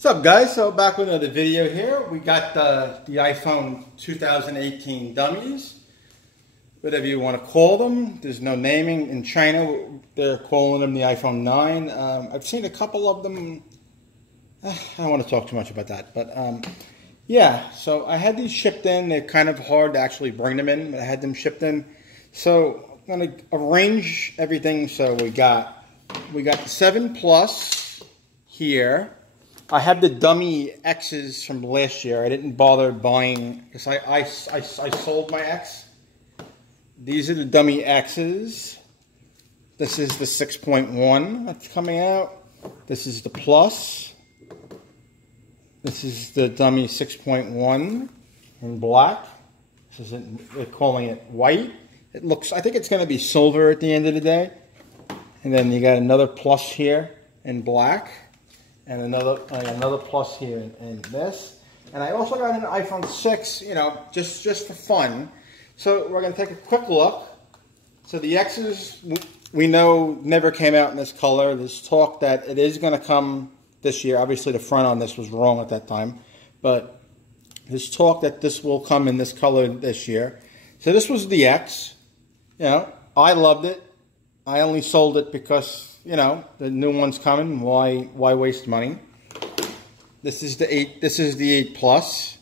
What's up, guys? So back with another video here. We got the iPhone 2018 dummies, whatever you want to call them. There's no naming. In China, they're calling them the iPhone 9. I've seen a couple of them. I don't want to talk too much about that, but yeah. So I had these shipped in. They're kind of hard to actually bring them in, but I had them shipped in. So I'm going to arrange everything. So we got the 7 Plus here. I have the dummy X's from last year. I didn't bother buying because I sold my X. These are the dummy X's. This is the 6.1 that's coming out. This is the Plus. This is the dummy 6.1 in black. This is they're calling it white. It looks. I think it's going to be silver at the end of the day. And then you got another Plus here in black. And another Plus here in this. And I also got an iPhone 6, you know, just for fun. So we're going to take a quick look. So the X's, we know, never came out in this color. There's talk that it is going to come this year. Obviously, the front on this was wrong at that time. But there's talk that this will come in this color this year. So this was the X. You know, I loved it. I only sold it because, you know, the new one's coming. Why waste money? This is the 8. This is the 8 Plus.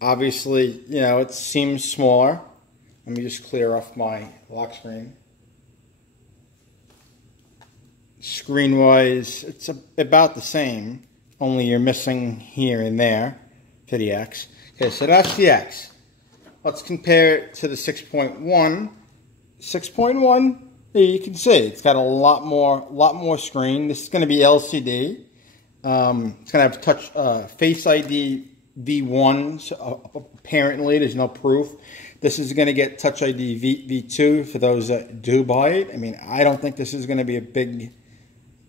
Obviously, you know, it seems smaller. Let me just clear off my lock screen. Screen-wise, it's about the same. Only you're missing here and there for the X. Okay, so that's the X. Let's compare it to the 6.1. 6.1. You can see it's got a lot more screen. This is going to be LCD. It's going to have touch Face ID V1. So apparently, there's no proof. This is going to get Touch ID V2 for those that do buy it. I mean, I don't think this is going to be a big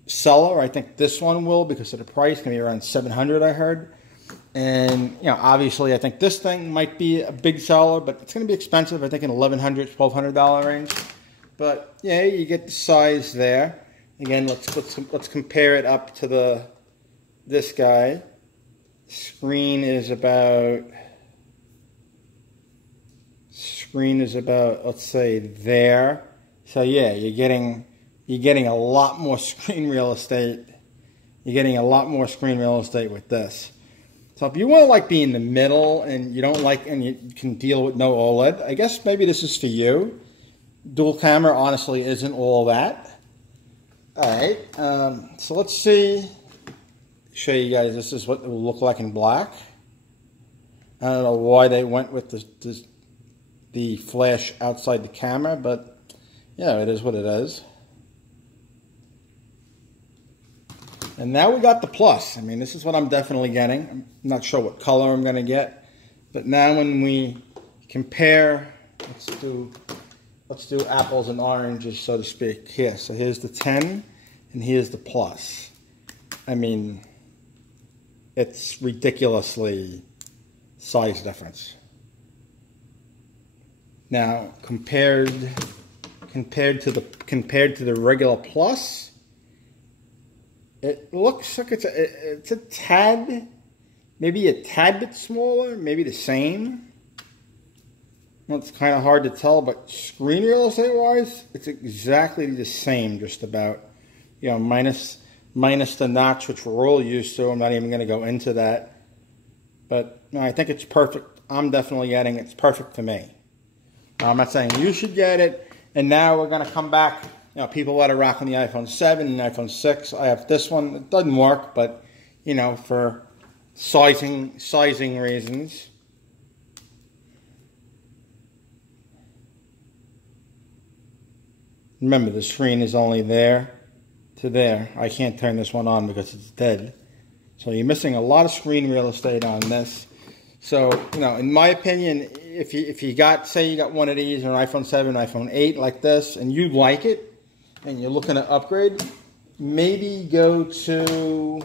seller. I think this one will because of the price. It's going to be around $700, I heard. And you know, obviously, I think this thing might be a big seller, but it's going to be expensive. I think in $1,100, $1,200 range. But yeah, you get the size there. Again, let's compare it up to this guy. Screen is about let's say there. So yeah, you're getting a lot more screen real estate. You're getting a lot more screen real estate with this. So if you want to like be in the middle and you don't like and you can deal with no OLED, I guess maybe this is for you. Dual camera honestly isn't all that. Alright, so let's show you guys, this is what it will look like in black. I don't know why they went with the flash outside the camera, but yeah, it is what it is. And now we got the Plus. I mean, this is what I'm definitely getting. I'm not sure what color I'm going to get. But now when we compare, let's do apples and oranges, so to speak. Here, so here's the 10, and here's the Plus. I mean, it's ridiculously size difference. Now, compared to the regular Plus, it looks like it's a tad, maybe a tad bit smaller, maybe the same. Well, it's kind of hard to tell, but screen real estate wise, it's exactly the same, just about. You know, minus the notch, which we're all used to. I'm not even going to go into that. But no, I think it's perfect. I'm definitely getting it. It's perfect for me. I'm not saying you should get it. And now we're going to come back. You know, people that are rocking the iPhone 7 and iPhone 6. I have this one. It doesn't work, but you know, for sizing reasons. Remember, the screen is only there to there. I can't turn this one on because it's dead. So you're missing a lot of screen real estate on this. So, you know, in my opinion, if you got, say you got one of these, or an iPhone 7, iPhone 8 like this, and you like it, and you're looking to upgrade, maybe go to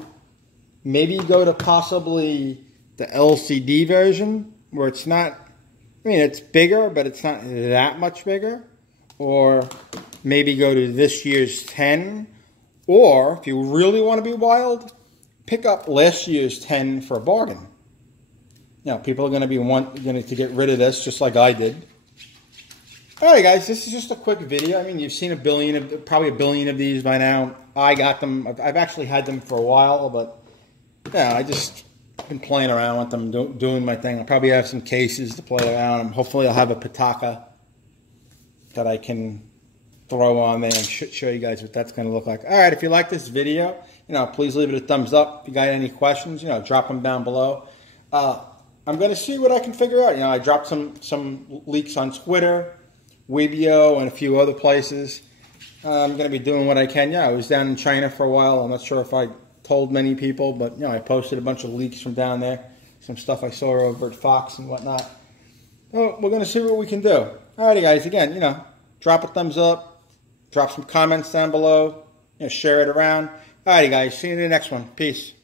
possibly the LCD version, where it's not, I mean, it's bigger, but it's not that much bigger. Or maybe go to this year's 10. Or, if you really want to be wild, pick up last year's 10 for a bargain. You know, people are going to be going to get rid of this just like I did. All right, guys, this is just a quick video. I mean, you've seen probably a billion of these by now. I got them. I've actually had them for a while, but yeah, I just been playing around with them, doing my thing. I'll probably have some cases to play around, and hopefully I'll have a Pataka that I can throw on there and show you guys what that's going to look like. All right, if you like this video, you know, please leave it a thumbs up. If you got any questions, you know, drop them down below. I'm going to see what I can figure out. You know, I dropped some leaks on Twitter, Weebio, and a few other places. I'm going to be doing what I can. Yeah, I was down in China for a while. I'm not sure if I told many people, but, you know, I posted a bunch of leaks from down there. Some stuff I saw over at Fox and whatnot. Well, we're going to see what we can do. Alrighty, guys. Again, you know, drop a thumbs up. Drop some comments down below. You know, share it around. Alrighty, guys. See you in the next one. Peace.